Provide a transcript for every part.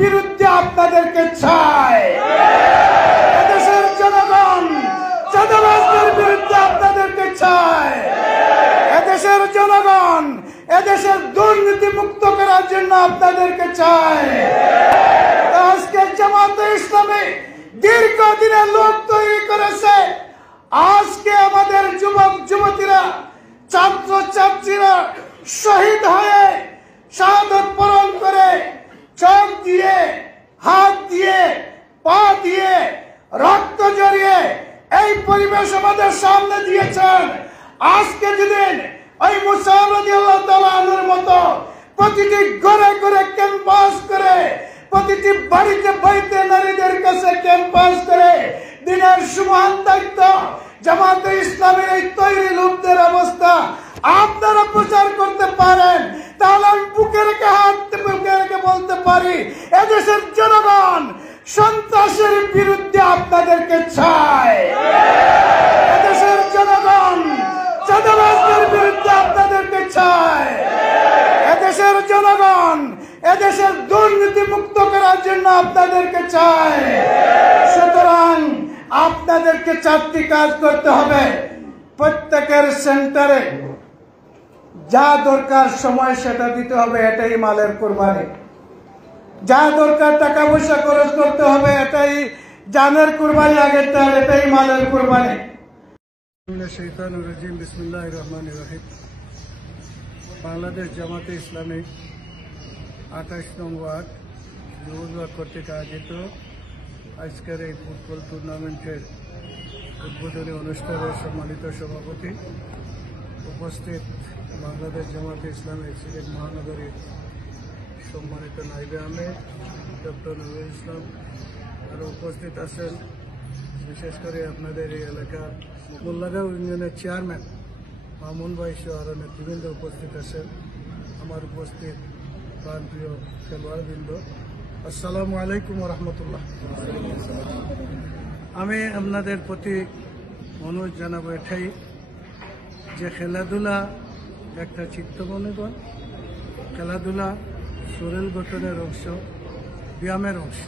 বিরুদ্ধে আপনাদেরকে চায়। এদেশের জনগণ চাঁদাবাজদের বিরুদ্ধে আপনাদেরকে চায়। এদেশের জনগণ এদেশের দুর্নীতি মুক্ত করার জন্য আপনাদেরকে চায়। আজকে জামাতে ইসলামী দীর্ঘদিনের লোক তৈরি করেছে। আজকে আমাদের যুবক যুবতীরা, ছাত্র ছাত্রীরা শহীদ হয়ে শাহাদত বরণ করে চোখ দিয়ে, হাত দিয়ে, পা দিয়ে, রক্ত জড়িয়ে এই পরিবেশ আমাদের সামনে দিয়েছেন। আজকে যেদিন ওই মুসা রাদিয়াল্লাহু তাআলা আনহুর মতো প্রতিটি ঘরে ঘরে ক্যাম্পাস করে, প্রতিটি বাড়িতে বাড়িতে নারীদের কাছে ক্যাম্পাস করে দিনের সুমহান দায়িত্ব জামাতে ইসলামের এই তৈরি লোকদের অবস্থা আপনারা প্রচার করতে পারেন, তাহলে আমি বুকে রেখে বলতে পারি এদেশের জনগণ সন্ত্রাসের বিরুদ্ধে আপনাদেরকে চায়। এদেশের জনগণ চাঁদাবাজদের বিরুদ্ধে আপনাদেরকে চায়। এদেশের জনগণ এদেশের দুর্নীতি মুক্ত করার জন্য আপনাদেরকে চায়। সুতরাং আপনাদেরকে চারটি কাজ করতে হবে। প্রত্যেকের সেন্টারে যা দরকার সময় সেটা দিতে হবে, এটাই মালের কুরবানি। যা দরকার টাকা পয়সা খরচ করতে হবে, এটাই জানের কুরবানি, আগেরটা এটাই মালের কুরবানি। বিসমিল্লাহির রহমানির রহিম। বাংলাদেশ জামাতে ইসলামী 28 নং ওয়ার্ড যুবদল কর্তৃক আয়োজিত আজকের এই ফুটবল টুর্নামেন্টের উদ্বোধনী অনুষ্ঠানের সম্মানিত সভাপতি, উপস্থিত বাংলাদেশ জামাতে ইসলামী সিলেট মহানগরীর সম্মানিত নাইবে আহমেদ ডক্টর নুরুল ইসলাম, আরও উপস্থিত আছেন বিশেষ করে আপনাদের এই এলাকার মোল্লাগাঁও ইউনিয়নের চেয়ারম্যান মামুন ভাই সহ আরও নেতৃবৃন্দ উপস্থিত আছেন। আমার উপস্থিত প্রাণপ্রিয় খেলোয়াড়বৃন্দ, আসসালামু আলাইকুম রহমতুল্লাহ। আমি আপনাদের প্রতি অনুরোধ জানাবো এটাই যে খেলাধুলা একটা চিত্তমনোবল, খেলাধুলা শরীর গঠনের অংশ, ব্যায়ামের অংশ,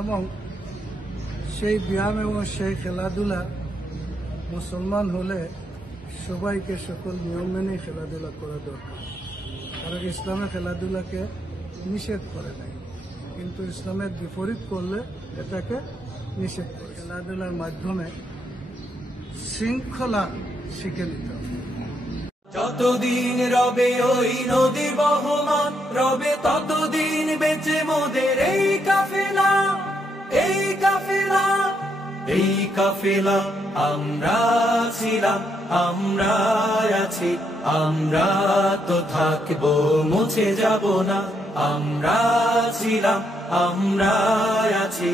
এবং সেই ব্যায়াম এবং সেই খেলাধুলা মুসলমান হলে সবাইকে সকল নিয়ম মেনে খেলাধুলা করা দরকার। কারণ ইসলামে খেলাধুলাকে নিষেধ করে নাই, কিন্তু ইসলামের বিপরীত করলে এটাকে নিষেধ করে। খেলাধুলার মাধ্যমে শৃঙ্খলা শিখে নিতে হবে। যতদিন রবে ওই নদী বহমান, রবে ততদিন বেঁচে মোদের এই কাফেলা, এই কাফেলা, এই কাফেলা। আমরা ছিলাম, আমরা আছি, আমরা তো থাকবো, মুছে যাব না। আমরা ছিলাম, আমরা আছি,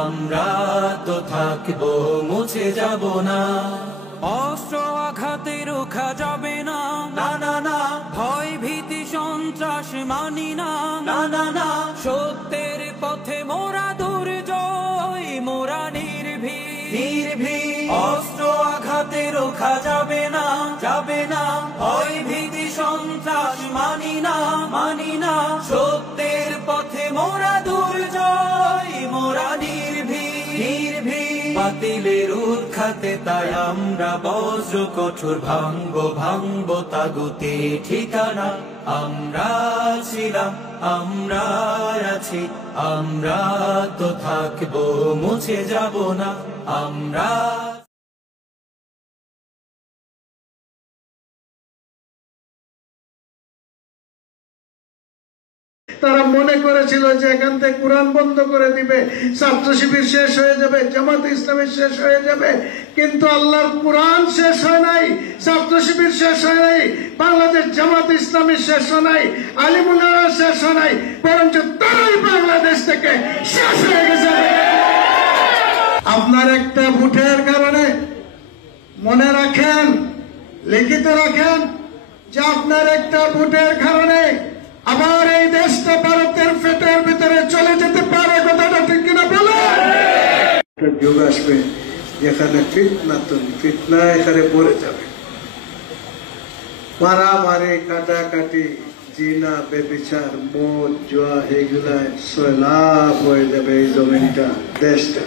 আমরা তো থাকবো, মুছে যাব না। অস্ত্র আঘাতে রোখা যাবে না, না না না। ভয় ভীতি সন্ত্রাস মানি না, না না না। সত্যের পথে মোরা দুর্জয়, মোরা নির্ভীক। অস্ত্র আঘাতে রোখা যাবে না, যাবে না। ভয় ভীতি সন্ত্রাস মানি না, মানি না। সত্যের পথে মোরা দুর্জয়, মোরা নির্ভীক। বাতিলের উৎখাতে তাই আমরা বজ্র কঠোর ভাঙবো, ভাঙবো তাগুতে ঠিকানা। আমরা ছিলাম, আমরা আছি, আমরা তো থাকবো, মুছে যাব না। আমরা তারা মনে করেছিল যে এখান থেকে কোরআন বন্ধ করে দিবে, ছাত্র শিবির শেষ হয়ে যাবে, জামাতে ইসলামী শেষ হয়ে যাবে। কিন্তু আল্লাহর কোরআন শেষ হয় নাই, ছাত্র শিবির শেষ হয় নাই, বাংলাদেশ জামাতে ইসলামী শেষ হয় নাই, আলিমুল্লাহ শেষ হয় নাই, বরঞ্চ তারাই বাংলাদেশ থেকে শেষ হয়ে গেছে। আপনার একটা ভোটের কারণে মনে রাখেন, লিখিত রাখেন যে আপনার একটা ভোটের কারণে আবার এই দেশটা ভারতের পেটের ভিতরে চলে যেতে পারে। কথাটা ঠিক কিনা বলে? যুগ আসবে যেখানে ফিতনা এখানে পড়ে যাবে, মারামারি কাটাকাটি জিনা, বেবিচার, মদ, জুয়া এগুলা সয়লাভ হয়ে যাবে। এই জমিনটা, দেশটা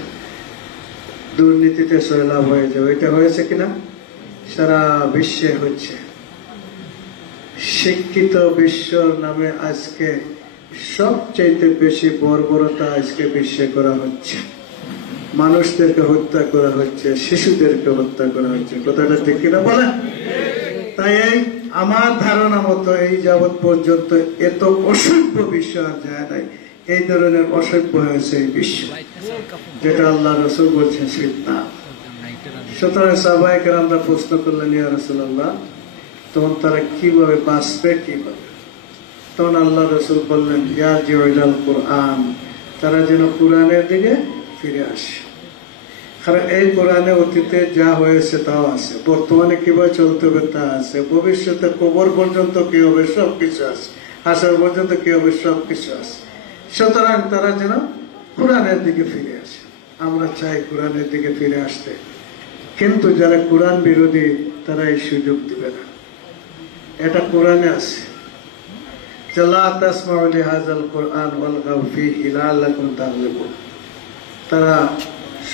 দুর্নীতিতে সয়লাভ হয়ে যাবে। এটা হয়েছে কিনা? সারা বিশ্বে হচ্ছে। শিক্ষিত বিশ্বর নামে আজকে সবচাইতে বেশি বর্বরতা আজকে বিশ্বে করা হচ্ছে। মানুষদেরকে হত্যা করা হচ্ছে, শিশুদেরকে হত্যা করা হচ্ছে। কথাটা ঠিক কিনা বলেন? তাই আমার ধারণা মতো এই যাবৎ পর্যন্ত এত অসভ্য বিশ্ব আর যায় নাই। এই ধরনের অসভ্য হয়েছে এই বিশ্ব, যেটা আল্লাহ রসুল বলছেন না। সুতরাং সাহাবায়ে কেরামরা প্রশ্ন করলেন, ইয়া রাসূলুল্লাহ, তখন তারা কিভাবে বাঁচবে, কিভাবে? তখন আল্লাহ রসুল বললেন, ইয়ারজিউ ইলাল কুরআন, তারা যেন কোরআনের দিকে ফিরে আসে। কারণ এই কোরআনে অতীতে যা হয়েছে তাও আছে, বর্তমানে কিভাবে চলতে হবে তা আছে, ভবিষ্যতে কবর পর্যন্ত কি হবে সবকিছু আছে, হাসর পর্যন্ত কি হবে সবকিছু আছে। সুতরাং তারা যেন কোরআনের দিকে ফিরে আসে। আমরা চাই কোরআনের দিকে ফিরে আসতে, কিন্তু যারা কোরআন বিরোধী তারা এই সুযোগ দিবে না। এটা কোরআনে আছে, লা তাসমাউ লিহাযাল কুরআন ওয়ালগাউ ফীহি লাআল্লাকুম তাগলিবুন। তারা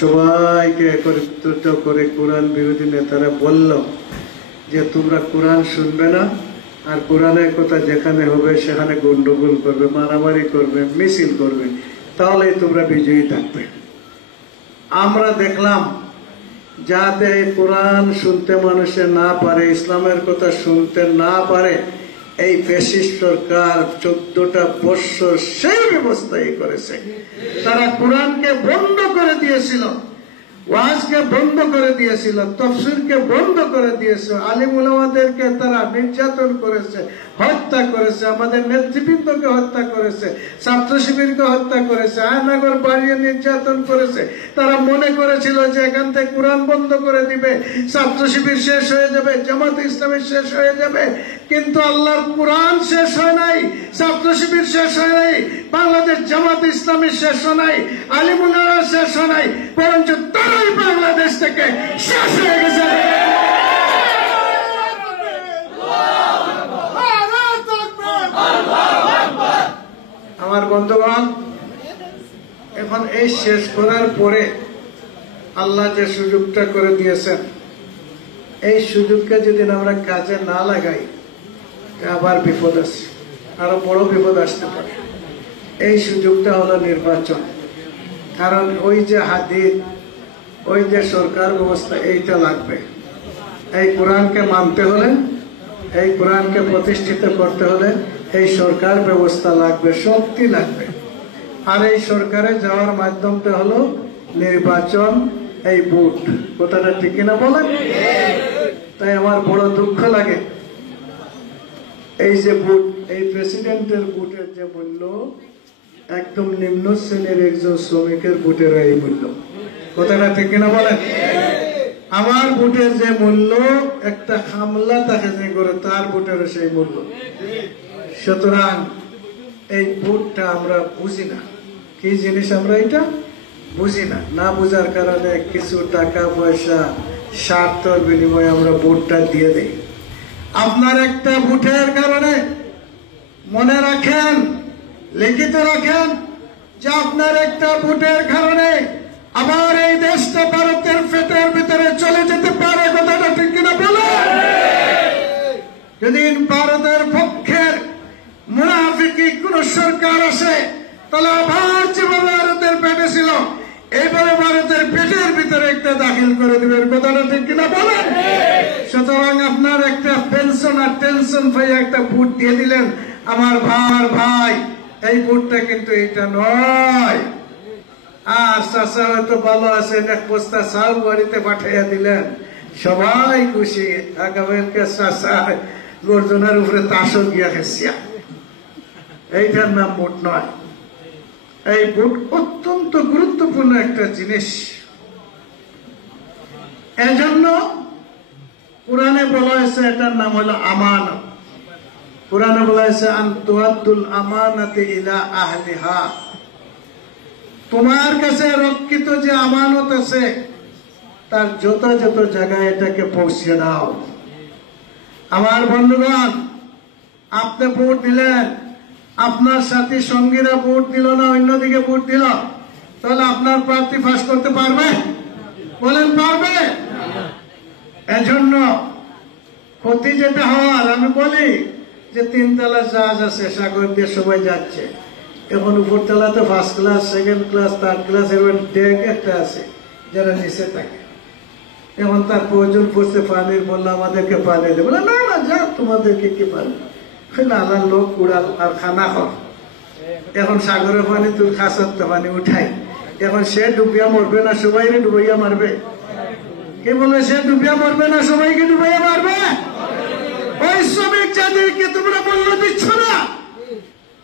সবাইকে একত্রিত করে কোরআন বিরোধী নেতারা বলল যে তোমরা কোরআন শুনবে না, আর কোরআনের কথা যেখানে হবে সেখানে গন্ডগোল করবে, মারামারি করবে, মিছিল করবে, তাহলেই তোমরা বিজয়ী থাকবে। আমরা দেখলাম যাতে কোরআন শুনতে মানুষে না পারে, ইসলামের কথা শুনতে না পারে, এই ফ্যাসিস্ট সরকার 14টা বছর সেই ব্যবস্থাই করেছে। তারা কোরআনকে বন্ধ করে দিয়েছিল, ওয়াজকে বন্ধ করে দিয়েছিল, তাফসীরকে বন্ধ করে দিয়েছে, আলিম উলামাদেরকে তারা নির্যাতন করেছে, হত্যা করেছে, আমাদের নেতৃবৃন্দকে হত্যা করেছে, ছাত্র শিবিরকে হত্যা করেছে, আয়নাগর বাড়িয়ে নির্যাতন করেছে। তারা মনে করেছিল যে এখান থেকে কোরআন বন্ধ করে দিবে, ছাত্র শিবির শেষ হয়ে যাবে, জামাত ইসলামী শেষ হয়ে যাবে। কিন্তু আল্লাহর কোরআন শেষ হয় নাই, ছাত্র শিবির শেষ হয় নাই, বাংলাদেশ জামাত ইসলামী শেষ হয় নাই, আলিম উলামা শেষ হয় নাই, বরঞ্চ তারাই বাংলাদেশ থেকে শেষ হয়ে গেছে। আমার বন্ধুগণ, এখন এই শেষ করার পরে আল্লাহ যে সুযোগটা করে দিয়েছেন, এই সুযোগকে যদি আমরা কাজে না লাগাই আবার বিপদ আছে, আরো বড় বিপদ আসতে পারে। এই সুযোগটা হলো নির্বাচন। কারণ ওই যে হাদিস, ওই যে সরকার ব্যবস্থা, এইটা লাগবে। এই কোরআনকে মানতে হলে, এই কোরআনকে প্রতিষ্ঠিত করতে হলে এই সরকার ব্যবস্থা লাগবে, শক্তি লাগবে। আর এই সরকারে যাওয়ার মাধ্যমটা হলো নির্বাচন, এই ভোট। কথাটা ঠিক কিনা বলেন? তাই আমার বড় দুঃখ লাগে, এই যে ভোট, এই প্রেসিডেন্টের ভোটের যে মূল্য, একদম নিম্ন শ্রেণীর একজন শ্রমিকের ভোটের এই মূল্য। কথাটা ঠিক কিনা বলেন? আমার ভোটের যে মূল্য, একটা খামলা তাকে যে করে তার ভোটের সেই মূল্য। সুতরাং এই ভোটটা আমরা বুঝি না, কি জিনিস আমরা এটা বুঝি না। না বুঝার কারণে কিছু টাকা পয়সা স্বার্থের বিনিময়ে আমরা ভোটটা দিয়ে দেই। আপনার একটা ভোটের কারণে মনে রাখেন, লিখিত রাখেন, যে আপনার একটা ভোটের কারণে আবার এই দেশটা ভারতের পেটের ভিতরে চলে যেতে পারে। কথাটা ঠিক কিনা বলে? যেদিন ভারতের পক্ষের মুনাফিকি কোন সরকার আসে, তাহলে আবার যেভাবে ভারতের পেটে ছিল, এইভাবে ভারতের পেটের ভিতরে একটা দাখিল করে দিবেন। কথাটা ঠিক কিনা বলেন? সুতরাং আপনার একটা পেনশন আর টেনশন পাই একটা ভোট দিয়ে দিলেন, আমার ভাই, এই ভোটটা কিন্তু এটা নয়। আর চাষা হয়তো ভালো আছেন, এক বস্তা চাল বাড়িতে পাঠাইয়া দিলেন, সবাই খুশি। আগামীকালকে চাষা গর্জনের উপরে তাসও গিয়া খেসিয়া। এইটার নাম ভোট নয়। এই ভোট অত্যন্ত গুরুত্বপূর্ণ একটা জিনিস। এজন্য কোরআনে বলা হয়েছে এটার নাম হলো আমানত। কোরআনে বলা হয়েছে আন তুআদ্দুল আমানাতি ইলা আহলিহা, তোমার কাছে রক্ষিত যে আমানত আছে তার যথাযথ জায়গায় এটাকে পৌঁছে দাও। আমার বন্ধুগণ, আপনি ভোট দিলেন, আপনার সাথী সঙ্গীরা ভোট দিল না, অন্যদিকে ভোট দিল, তাহলে আপনার প্রার্থী ফাঁস করতে পারবে? বলেন পারবে? এজন্য ক্ষতি যেটা হওয়ার, আমি বলি যে 3 তলা জাহাজ আছে, সাগর দিয়ে সবাই যাচ্ছে, এখন উপরতলাতে first class, second class, third class, এবার ডেক একটা আছে যারা নিচে থাকে। এখন তার প্রয়োজন পড়ছে পানির, বললো আমাদেরকে পানি দেবে, বলে না না যাও, তোমাদেরকে কি পানি, আলার লোক উড়াল আর খানা কর। এখন সাগরের পানি তুই খাসাতে পানি উঠাই, এখন সে ডুবিয়া মরবে না সবাইকে ডুবাইয়া মারবে? কি বলবে? সে ডুবিয়া মরবে না সবাইকে ডুবাইয়া মারবে? ওই শ্রমিক যাদেরকে তোমরা মূল্য দিচ্ছ না,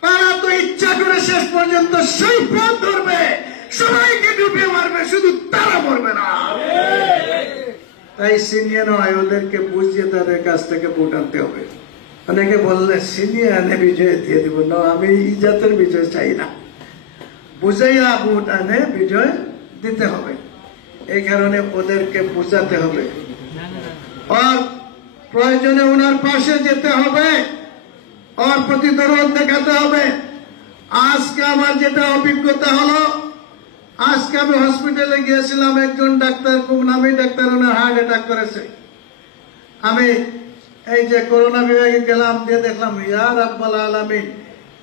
তারা তো ইচ্ছা করে শেষ পর্যন্ত সেই পথ ধরবে, সবাইকে ডুবিয়ে মারবে, শুধু তারা মরবে না। তাই সিনিয়র নয়, ওদেরকে বুঝিয়ে তাদের কাছ থেকে ভোট আনতে হবে। অনেকে বললে সিনিয়র আনে বিজয় দিয়ে দিব, না আমি এই জাতের বিজয় চাই না, বুঝাইয়া ভোট আনে বিজয় দিতে হবে। এই কারণে ওদেরকে বুঝাতে হবে, আর প্রয়োজনে ওনার পাশে যেতে হবে, আর প্রতি দরদ দেখাতে হবে। আজকে আমার যেটা অভিজ্ঞতা হলো, আজকে আমি হসপিটালে গিয়েছিলাম, একজন ডাক্তার, খুব নামী ডাক্তার, ওনার হার্ট অ্যাটাক করেছে। আমি এই যে করোনা বিভাগে গেলাম, দিয়ে দেখলাম ইয়া রাব্বাল আলামিন,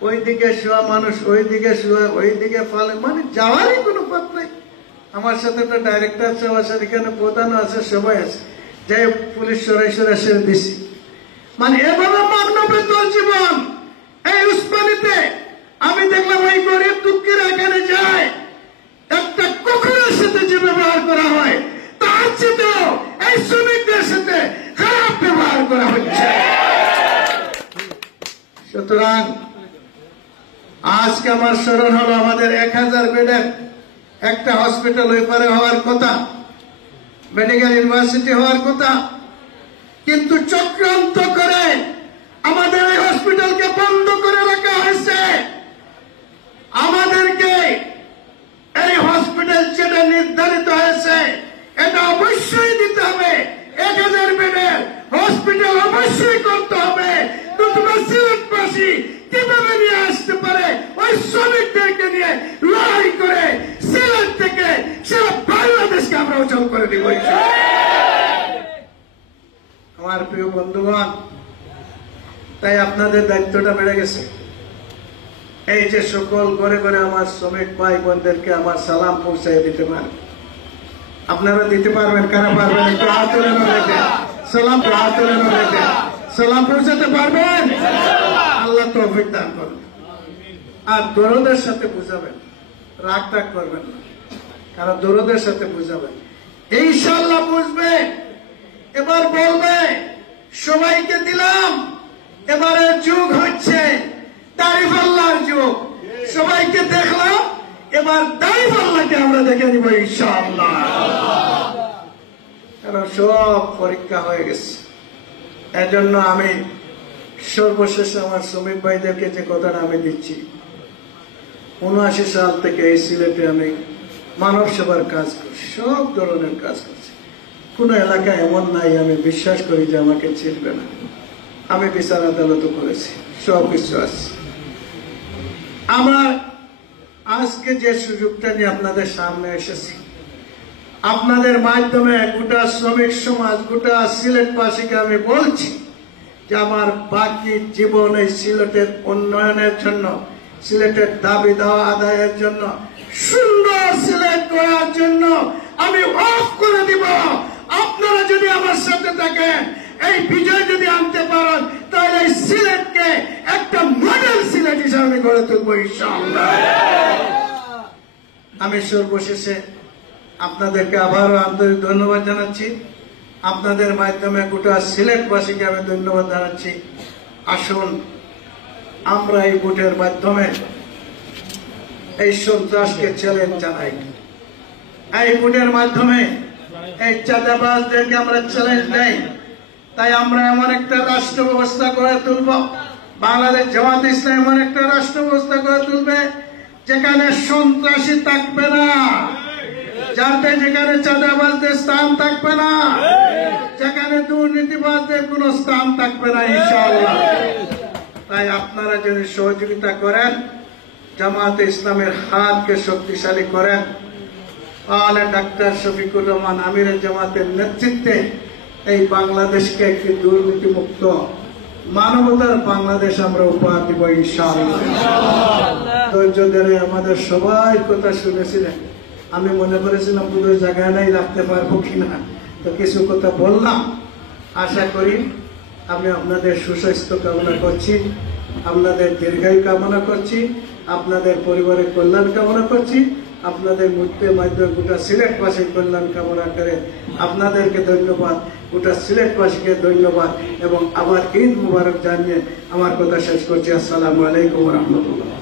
ওইদিকে শোয়া মানুষ, ওইদিকে শোয়া, ওইদিকে ফালে, মানে যাওয়ারই কোনো পথ নেই। আমার সাথে তো ডাইরেক্টর সাহেব আছে, এখানে প্রধানও আছে, সবাই আছে, যাই পুলিশ সরাসরি দিছি। মানে এভাবে মানবের জীবন। এই উসমানীতে আমি দেখলাম ওই গরিব দুঃখীরা এখানে যায়, একটা কুকুরের সাথে যে ব্যবহার করা হয়, তার চেয়েও এই শ্রমিকদের সাথে খারাপ ব্যবহার করা হচ্ছে। সুতরাং আজকে আমার স্মরণ হলো, আমাদের 1000 বেডের একটা হসপিটাল ওই পারে হওয়ার কথা, মেডিকেল ইউনিভার্সিটি হওয়ার কথা, কিন্তু চক্রান্ত করে আমাদের এই হসপিটালকে বন্ধ করে রাখা হয়েছে। আমাদেরকে এই হসপিটাল যেটা নির্ধারিত হয়েছে, এটা অবশ্যই দিতে হবে। 1000 বেডের হসপিটাল অবশ্যই করতে হবে। তো তোমরা সিলেটবাসী কিভাবে নিয়ে আসতে পারে ওই শ্রমিকদেরকে নিয়ে লড়াই করে সিলেট থেকে সারা বাংলাদেশকে আমরা অচল করে দিব। আমার প্রিয় বন্ধুগণ, তাই আপনাদের দায়িত্বটা বেড়ে গেছে। এই যে সকল ঘরে ঘরে আমার শ্রমিক ভাই বোনদেরকে আমার সালাম পৌঁছাই দিতে পারেন, আপনারা দিতে পারবেন? কারা পারবেন? একটু হাত তুলে রেখে সালাম, হাত তুলে রেখে সালাম পৌঁছাতে পারবেন? আল্লাহ তৌফিক দান করুন। আর দরদের সাথে বুঝাবেন, রাগ টাগ করবেন না, কারণ দরদের সাথে বুঝাবেন, ইনশাআল্লাহ বুঝবে। এবার বলবে সবাইকে দিলাম, এবারের যুগ হচ্ছে তারিফ আল্লাহর যুগ। সবাইকে দেখলাম, এবার তারিফ আল্লাহকে আমরা দেখে নিব ইনশাআল্লাহ। কারণ সব পরীক্ষা হয়ে গেছে। এজন্য আমি সর্বশেষে আমার শ্রমিক ভাইদেরকে যে কথাটা আমি দিচ্ছি, 79 সাল থেকে এই সিলেটে আমি মানব সেবার কাজ করছি, সব ধরনের কাজ করছি। কোন এলাকা এমন নাই আমি বিশ্বাস করি যে আমাকে চিনবে না। আমি বিচার আদালত করেছি, সব কিছু আছে। আমার আজকে যে সুযোগটা নিয়ে আপনাদের সামনে এসেছি, আপনাদের মাধ্যমে গোটা শ্রমিক সমাজ, গোটা সিলেটবাসীকে আমি বলছি যে আমার বাকি জীবন এই সিলেটের উন্নয়নের জন্য, সিলেটের দাবি দেওয়া আদায়ের জন্য, সুন্দর সিলেট করার জন্য আমি অফ করে দিব। আপনারা যদি আমার সাথে থাকেন, এই বিজয় যদি আনতে পারেন, তাহলে এই সিলেটকে একটা মডেল সিলেট হিসাবে গড়ে তুলব ইনশাআল্লাহ। আমি সর্বশেষে আপনাদেরকে আবারও আন্তরিক ধন্যবাদ জানাচ্ছি। আপনাদের মাধ্যমে গোটা সিলেটবাসীকে আমি ধন্যবাদ জানাচ্ছি। আসুন আমরা এই ভোটের মাধ্যমে এই সন্ত্রাসকে চ্যালেঞ্জ জানাই। এই ভোটের মাধ্যমে এই চাঁদাবাজদেরকে আমরা চ্যালেঞ্জ দেই। তাই আমরা এমন একটা রাষ্ট্র ব্যবস্থা গড়ে তুলব, বাংলাদেশ জামাত ইসলাম এমন একটা রাষ্ট্র ব্যবস্থা গড়ে তুলবে যেখানে সন্ত্রাসী থাকবে না, যাতে যেখানে চাঁদাবাজদের স্থান থাকবে না, যেখানে দুর্নীতিবাজদের কোন স্থান থাকবে না ইনশাআল্লাহ। তাই আপনারা যদি সহযোগিতা করেন, জামাতে ইসলামের হাতকে শক্তিশালী করেন, তাহলে ডাক্তার শফিকুর রহমান আমিরের জামাতের নেতৃত্বে এই বাংলাদেশকে একটি দুর্নীতিমুক্ত মানবতার বাংলাদেশ আমরা উপহার দিব ইনশাআল্লাহ। ধৈর্য ধরে আমাদের সবাই কথা শুনেছিলেন। আমি মনে করেছিলাম পুরো জায়গায় নাই রাখতে পারবো কিনা, তো কিছু কথা বললাম। আশা করি আমি আপনাদের সুস্বাস্থ্য কামনা করছি, আপনাদের দীর্ঘায়ু কামনা করছি, আপনাদের পরিবারের কল্যাণ কামনা করছি, আপনাদের মূর্তির মাধ্যমে গোটা সিলেটবাসীর কল্যাণ কামনা করে আপনাদেরকে ধন্যবাদ, গোটা সিলেটবাসীকে ধন্যবাদ এবং আবার ঈদ মুবারক জানিয়ে আমার কথা শেষ করছি। আসসালামু আলাইকুম ওয়া রাহমাতুল্লাহ।